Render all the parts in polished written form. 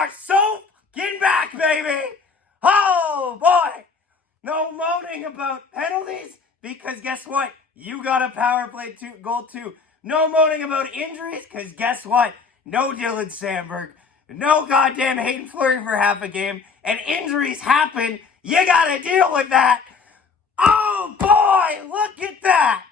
are so getting back, baby. Oh, boy. No moaning about penalties because guess what? You got a power play goal too. No moaning about injuries because guess what? No Dylan Sandberg. No goddamn Hayden Fleury for half a game. And injuries happen. You got to deal with that. Oh, boy. Look at that.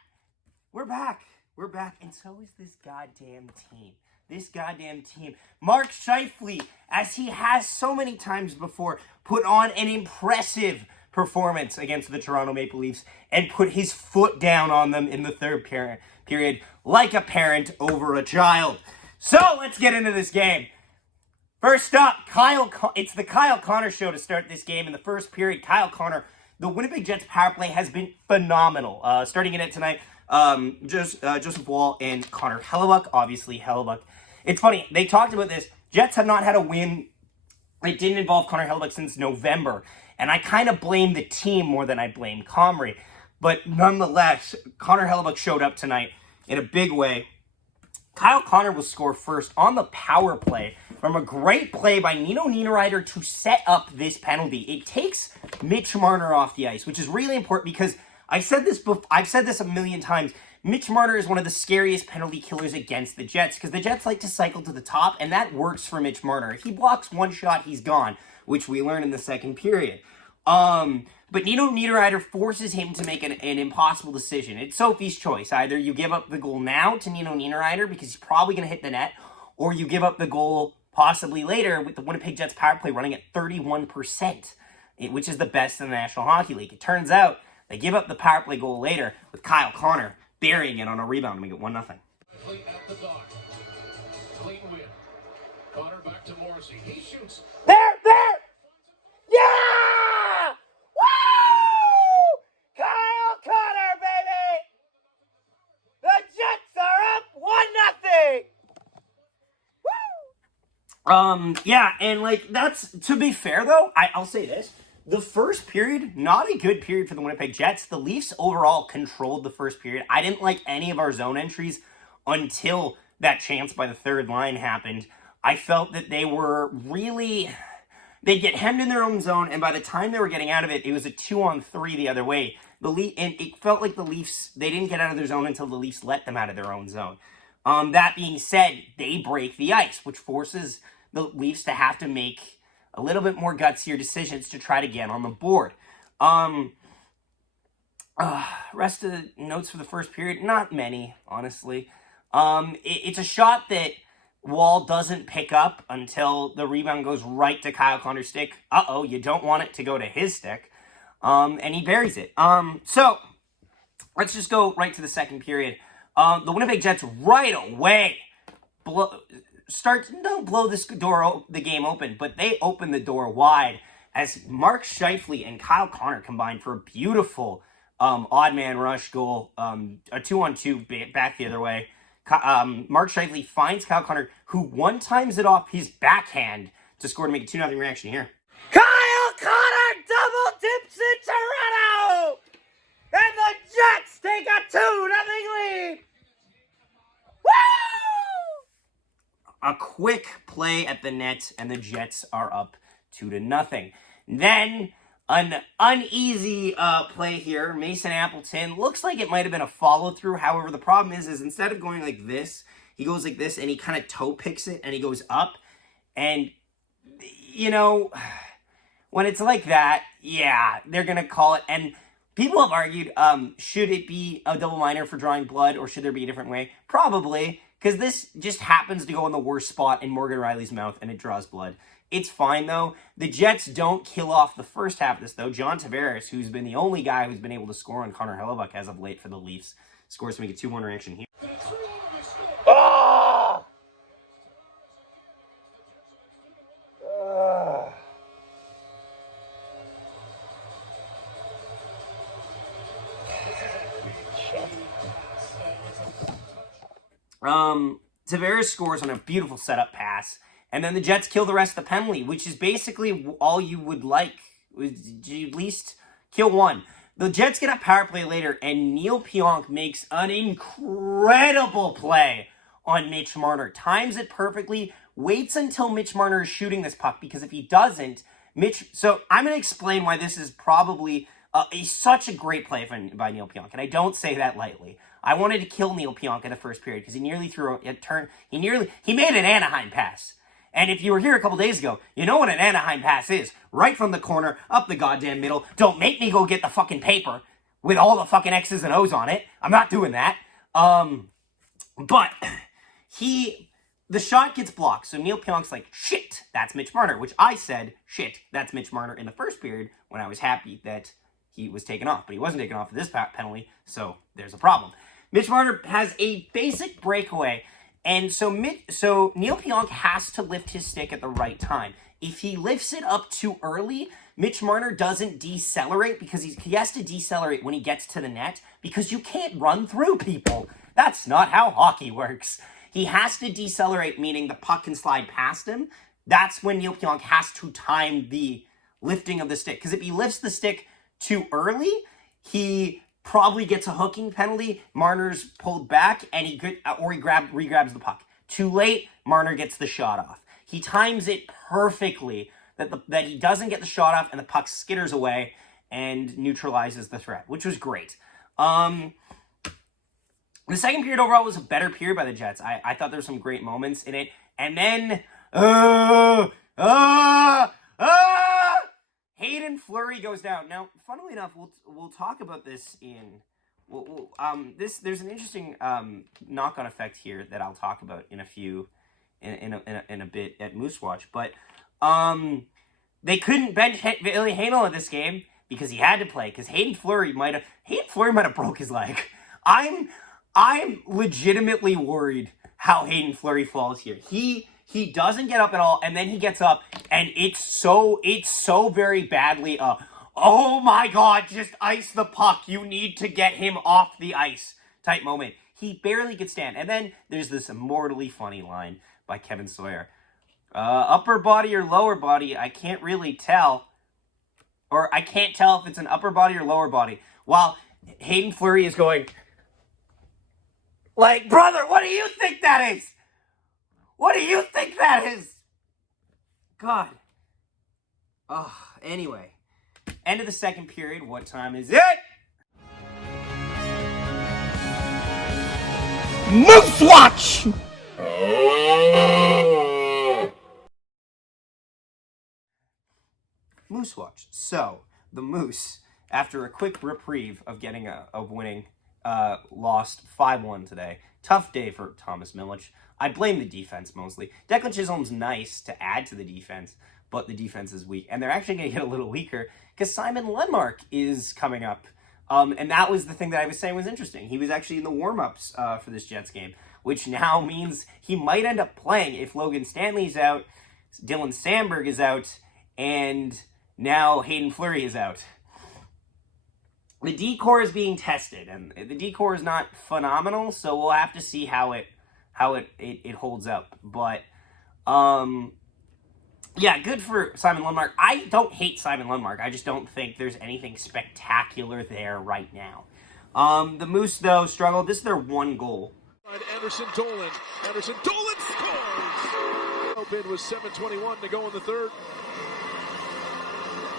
We're back. We're back. And so is this goddamn team. This goddamn team. Mark Scheifele, as he has so many times before, put on an impressive performance against the Toronto Maple Leafs and put his foot down on them in the third period like a parent over a child. So let's get into this game. First up, it's the Kyle Connor show to start this game. In the first period, Kyle Connor, the Winnipeg Jets power play has been phenomenal. Starting in it tonight, Joseph Woll and Connor Hellebuyck. Obviously, Hellebuyck. It's funny, they talked about this. Jets have not had a win. It didn't involve Connor Hellebuyck since November. And I kind of blame the team more than I blame Comrie. But nonetheless, Connor Hellebuyck showed up tonight in a big way. Kyle Connor will score first on the power play from a great play by Nino Niederreiter to set up this penalty. It takes Mitch Marner off the ice, which is really important because I've said this a million times. Mitch Marner is one of the scariest penalty killers against the Jets because the Jets like to cycle to the top, and that works for Mitch Marner. If he blocks one shot, he's gone, which we learned in the second period. But Nino Niederreiter forces him to make an impossible decision. It's Sophie's choice. Either you give up the goal now to Nino Niederreiter because he's probably going to hit the net, or you give up the goal possibly later with the Winnipeg Jets power play running at 31%, which is the best in the National Hockey League. It turns out they give up the power play goal later with Kyle Connor burying it on a rebound to make it 1-0. At the dot. Clean win. Connor back to Morrissey. He shoots. There! Yeah! Woo! Kyle Connor, baby! The Jets are up 1-0! Woo! Yeah, and that's, to be fair though, I'll say this. The first period, not a good period for the Winnipeg Jets. The Leafs overall controlled the first period. I didn't like any of our zone entries until that chance by the third line happened. I felt that they were really... They'd get hemmed in their own zone, and by the time they were getting out of it, it was a 2-on-3 the other way. And it felt like the Leafs, they didn't get out of their zone until the Leafs let them out of their own zone. That being said, they break the ice, which forces the Leafs to have to make a little bit more gutsier decisions to try to get on the board. Rest of the notes for the first period, not many, honestly. It's a shot that Woll doesn't pick up until the rebound goes right to Kyle Connor's stick. Uh-oh, you don't want it to go to his stick. And he buries it. So, let's just go right to the second period. The Winnipeg Jets right away don't blow the game open, but they open the door wide as Mark Scheifele and Kyle Connor combined for a beautiful odd man rush goal, a 2-on-2 back the other way. Mark Scheifele finds Kyle Connor, who one-times it off his backhand to score to make a 2-0 reaction here. Kyle Connor double dips in Toronto! And the Jets take a 2-0 lead! Woo! A quick play at the net, and the Jets are up 2-0. Then, an uneasy play here. Mason Appleton looks like it might have been a follow-through. However, the problem is instead of going like this, he goes like this, and he kind of toe picks it, and he goes up. And, you know, when it's like that, yeah, they're going to call it. And people have argued, should it be a double minor for drawing blood, or should there be a different way? Probably. Because this just happens to go in the worst spot in Morgan Riley's mouth, and it draws blood. It's fine, though. The Jets don't kill off the first half of this, though. John Tavares, who's been the only guy who's been able to score on Connor Hellebuyck as of late for the Leafs, scores to make a 2-1 reaction here. Oh! Tavares scores on a beautiful setup pass, and then the Jets kill the rest of the penalty, which is basically all you would like. You at least kill one. The Jets get a power play later, and Neil Pionk makes an incredible play on Mitch Marner. Times it perfectly, waits until Mitch Marner is shooting this puck, because if he doesn't, so I'm going to explain why this is probably such a great play by Neil Pionk, and I don't say that lightly. I wanted to kill Neil Pionk in the first period because he nearly threw a turn. He made an Anaheim pass. And if you were here a couple days ago, you know what an Anaheim pass is. Right from the corner, up the goddamn middle. Don't make me go get the fucking paper with all the fucking X's and O's on it. I'm not doing that. But the shot gets blocked. So Neil Pionk's like, shit, that's Mitch Marner. Which I said, shit, that's Mitch Marner in the first period when I was happy that he was taken off. But he wasn't taken off for this penalty, so there's a problem. Mitch Marner has a basic breakaway. And so Neil Pionk has to lift his stick at the right time. If he lifts it up too early, Mitch Marner doesn't decelerate, because he has to decelerate when he gets to the net, because you can't run through people. That's not how hockey works. He has to decelerate, meaning the puck can slide past him. That's when Neil Pionk has to time the lifting of the stick. Because if he lifts the stick too early, he probably gets a hooking penalty. Marner's pulled back, and he re-grabs the puck. Too late, Marner gets the shot off. He times it perfectly that he doesn't get the shot off, and the puck skitters away and neutralizes the threat, which was great. The second period overall was a better period by the Jets. I thought there were some great moments in it. And then, Hayden Fleury goes down. Now, funnily enough, we'll talk about this there's an interesting knock-on effect here that I'll talk about in a bit at Moose Watch. But they couldn't bench Ville Heinola at this game because he had to play, because Hayden Fleury might have broke his leg. I'm legitimately worried how Hayden Fleury falls here. He doesn't get up at all, and then he gets up, and it's so very badly oh my god, just ice the puck. You need to get him off the ice type moment. He barely could stand. And then there's this immortally funny line by Kevin Sawyer. Upper body or lower body, I can't really tell. Or I can't tell if it's an upper body or lower body. While Hayden Fleury is going, like, brother, what do you think that is? What do you think that is? God. Anyway. End of the second period. What time is it? Moose Watch! Moose Watch. So, the Moose, after a quick reprieve of winning, lost 5-1 today. Tough day for Thomas Milic. I blame the defense mostly. Declan Chisholm's nice to add to the defense, but the defense is weak. And they're actually going to get a little weaker because Simon Lundmark is coming up. And that was the thing that I was saying was interesting. He was actually in the warm-ups for this Jets game, which now means he might end up playing if Logan Stanley's out, Dylan Sandberg is out, and now Hayden Fleury is out. The D-core is being tested, and the D-core is not phenomenal, so we'll have to see how it holds up. But, yeah, good for Simon Lundmark. I don't hate Simon Lundmark. I just don't think there's anything spectacular there right now. The Moose, though, struggled. This is their one goal. Anderson Dolan. Anderson Dolan scores! Bid was 7:21 to go in the third.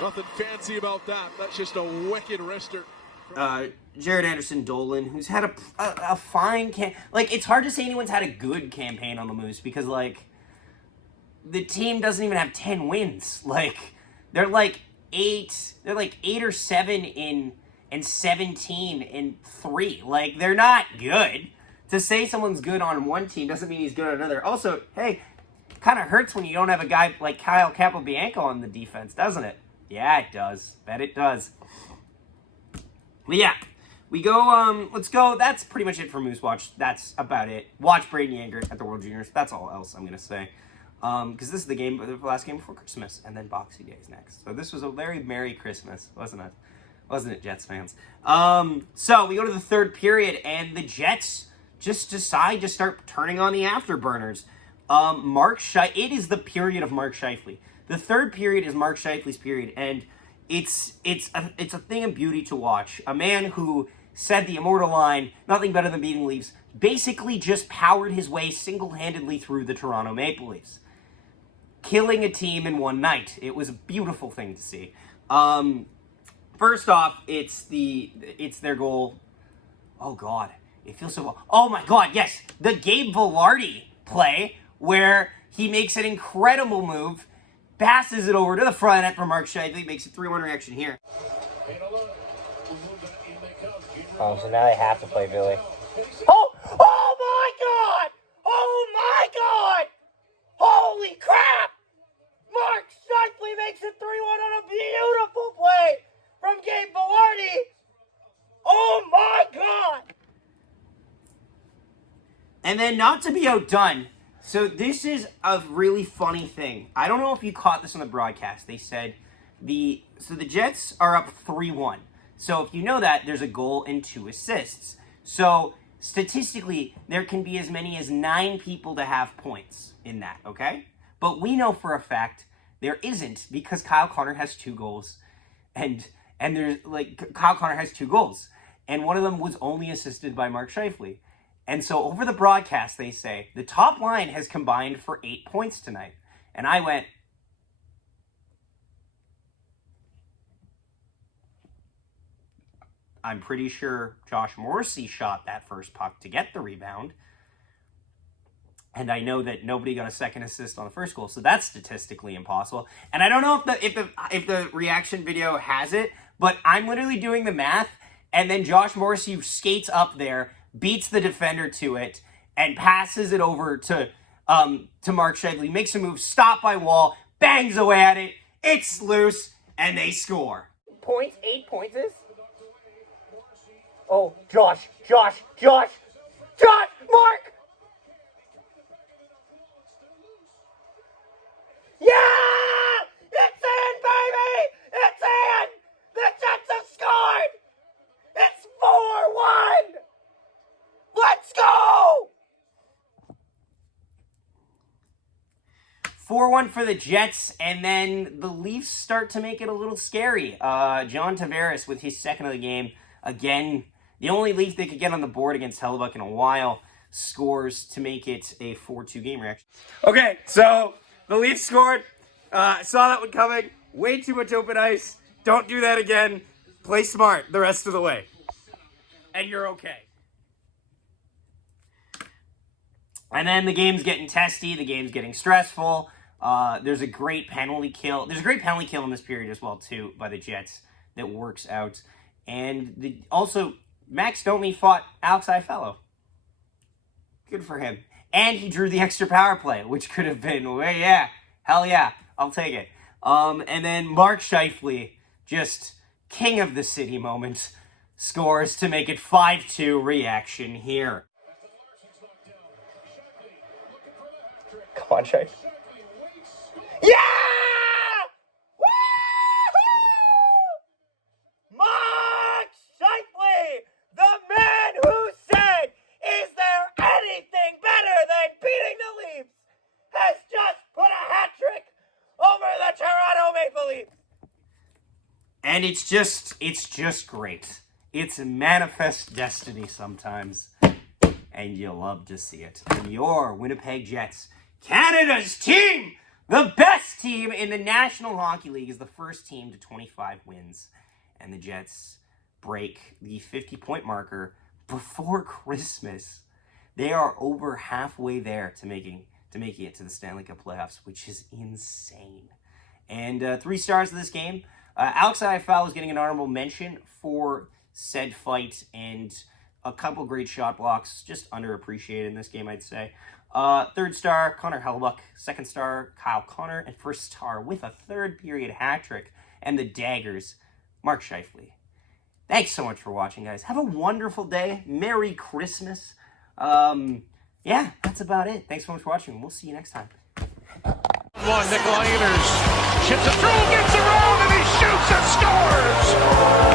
Nothing fancy about that. That's just a wicked wrister. Jared Anderson Dolan, who's had a fine it's hard to say anyone's had a good campaign on the Moose because, the team doesn't even have 10 wins. They're 8 or 7 in 17 in 3. They're not good. To say someone's good on one team doesn't mean he's good on another. Also, hey, kind of hurts when you don't have a guy like Kyle Capobianco on the defense, doesn't it? Yeah, it does. Bet it does. But yeah, we go, let's go. That's pretty much it for Moose Watch. That's about it. Watch Braden Yanger at the World Juniors. That's all else I'm going to say. Because this is the last game before Christmas, and then Boxing Day is next. So this was a very Merry Christmas, wasn't it? Wasn't it, Jets fans? So we go to the third period, and the Jets just decide to start turning on the afterburners. It is the period of Mark Scheifele. The third period is Mark Scheifele's period, and it's a thing of beauty to watch. A man who said the immortal line, nothing better than beating Leafs, basically just powered his way single-handedly through the Toronto Maple Leafs. killing a team in one night. It was a beautiful thing to see. First off, it's their goal. Oh, God. It feels so well. Oh, my God, yes. The Gabe Vilardi play where he makes an incredible move, passes it over to the front net for Mark Scheifele, makes a 3-1 reaction here. Oh, so now they have to play Billy. Oh my God! Oh my God! Holy crap! Mark Scheifele makes it 3-1 on a beautiful play from Gabe Vilardi. Oh my God! And then, not to be outdone, so this is a really funny thing. I don't know if you caught this on the broadcast. They said the Jets are up 3-1. So if you know that, there's a goal and 2 assists. So statistically, there can be as many as 9 people to have points in that, okay? But we know for a fact there isn't, because Kyle Connor has 2 goals. And there's, Kyle Connor has 2 goals. And one of them was only assisted by Mark Scheifele. And so over the broadcast, they say, the top line has combined for 8 points tonight. And I went, I'm pretty sure Josh Morrissey shot that first puck to get the rebound. And I know that nobody got a second assist on the first goal, so that's statistically impossible. And I don't know if the reaction video has it, but I'm literally doing the math, and then Josh Morrissey skates up there, beats the defender to it, and passes it over to Mark Scheifele, makes a move, stopped by Wall, bangs away at it, it's loose, and they score. Points? 8 points is? Oh, Josh, Mark! Yeah! It's in, baby! It's in! The Jets have scored! It's 4-1! Let's go! 4-1 for the Jets, and then the Leafs start to make it a little scary. John Tavares with his second of the game. Again, the only Leaf they could get on the board against Hellebuck in a while scores to make it a 4-2 game reaction. Okay, so the Leafs scored. Saw that one coming. Way too much open ice. Don't do that again. Play smart the rest of the way. And you're okay. And then the game's getting testy. The game's getting stressful. There's a great penalty kill. There's a great penalty kill in this period as well, too, by the Jets that works out. And also, Max Domi fought Alex Scheifele. Good for him. And he drew the extra power play, which could have been, well, yeah, hell yeah, I'll take it. And then Mark Scheifele, just king of the city moment, scores to make it 5-2 reaction here. Come on, Scheifele. Yeah! Mark Scheifele, the man who said, is there anything better than beating the Leafs, has just put a hat trick over the Toronto Maple Leafs. And it's just great. It's manifest destiny sometimes, and you love to see it. And your Winnipeg Jets, Canada's team, the best team in the National Hockey League, is the first team to 25 wins. And the Jets break the 50-point marker before Christmas. They are over halfway there to making it to the Stanley Cup playoffs, which is insane. And 3 stars of this game. Alex Scheifele is getting an honorable mention for said fight and a couple great shot blocks, just underappreciated in this game, I'd say. 3rd star, Connor Hellebuck. 2nd star, Kyle Connor. And 1st star, with a 3rd period hat trick and the daggers, Mark Scheifele. Thanks so much for watching, guys. Have a wonderful day. Merry Christmas. Yeah, that's about it. Thanks so much for watching. We'll see you next time. Nikolai Ehlers chips it through, gets around, and he shoots and scores!